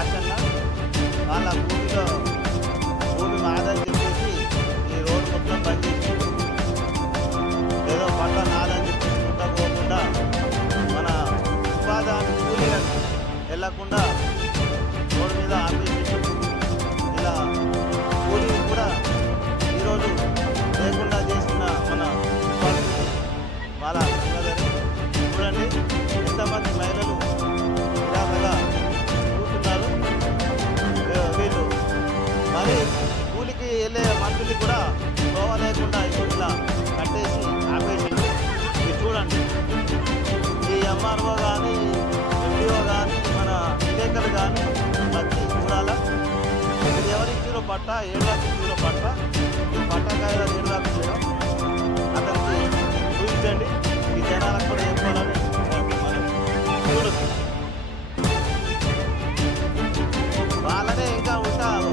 ఆశంగా వాళ్ళ భూమి మాదని చెప్పేసి ఈ రోడ్డు మొత్తం బంద్ చేసి ఏదో పంట నాదని చెప్పేసి ముందుకు పోకుండా మన ఉపాధి హామీ కూలీలను వెళ్ళకుండా రోడ్డు మీద ఆపేసి ఇలా కూలీలు కూడా ఈరోజు లేకుండా చేసిన మన వాళ్ళ చూడండి ఎంతమంది మహిళలు నిరాశగా కూర్చున్నారు. వీళ్ళు మరి కూలికి వెళ్ళే మనుషుల్ని కూడా గోవా లేకుండా ఇప్పుడు ఇలా కట్టేసి ఆపేసింది. ఇది చూడండి, ఈ ఎంఆర్ఓ కానీ ఎండిఓ కానీ మన విలేకరులు కానీ వచ్చి చూడాలా. ఇది ఎవరిచ్చారో పట్ట 7 లక్షలు ఇచ్చారో పట్ట, ఈ పట్ట కాయలు 7 లక్షలు అతనికి చూపించండి. ఈ జనాలకు కూడా చెప్పాలని మనం చూడొచ్చు. వాళ్ళనే ఇంకా ఉంటారు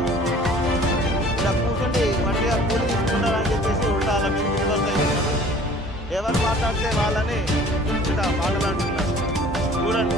ఇలా కూర్చుండి మంచిగా కూలి తీసుకుంటారని చెప్పేసి ఉంటాల మీద రివర్స్ అవుతున్నారు. ఎవరు మాట్లాడితే వాళ్ళని ఇంకా మాట్లాడుతున్నారు చూడండి.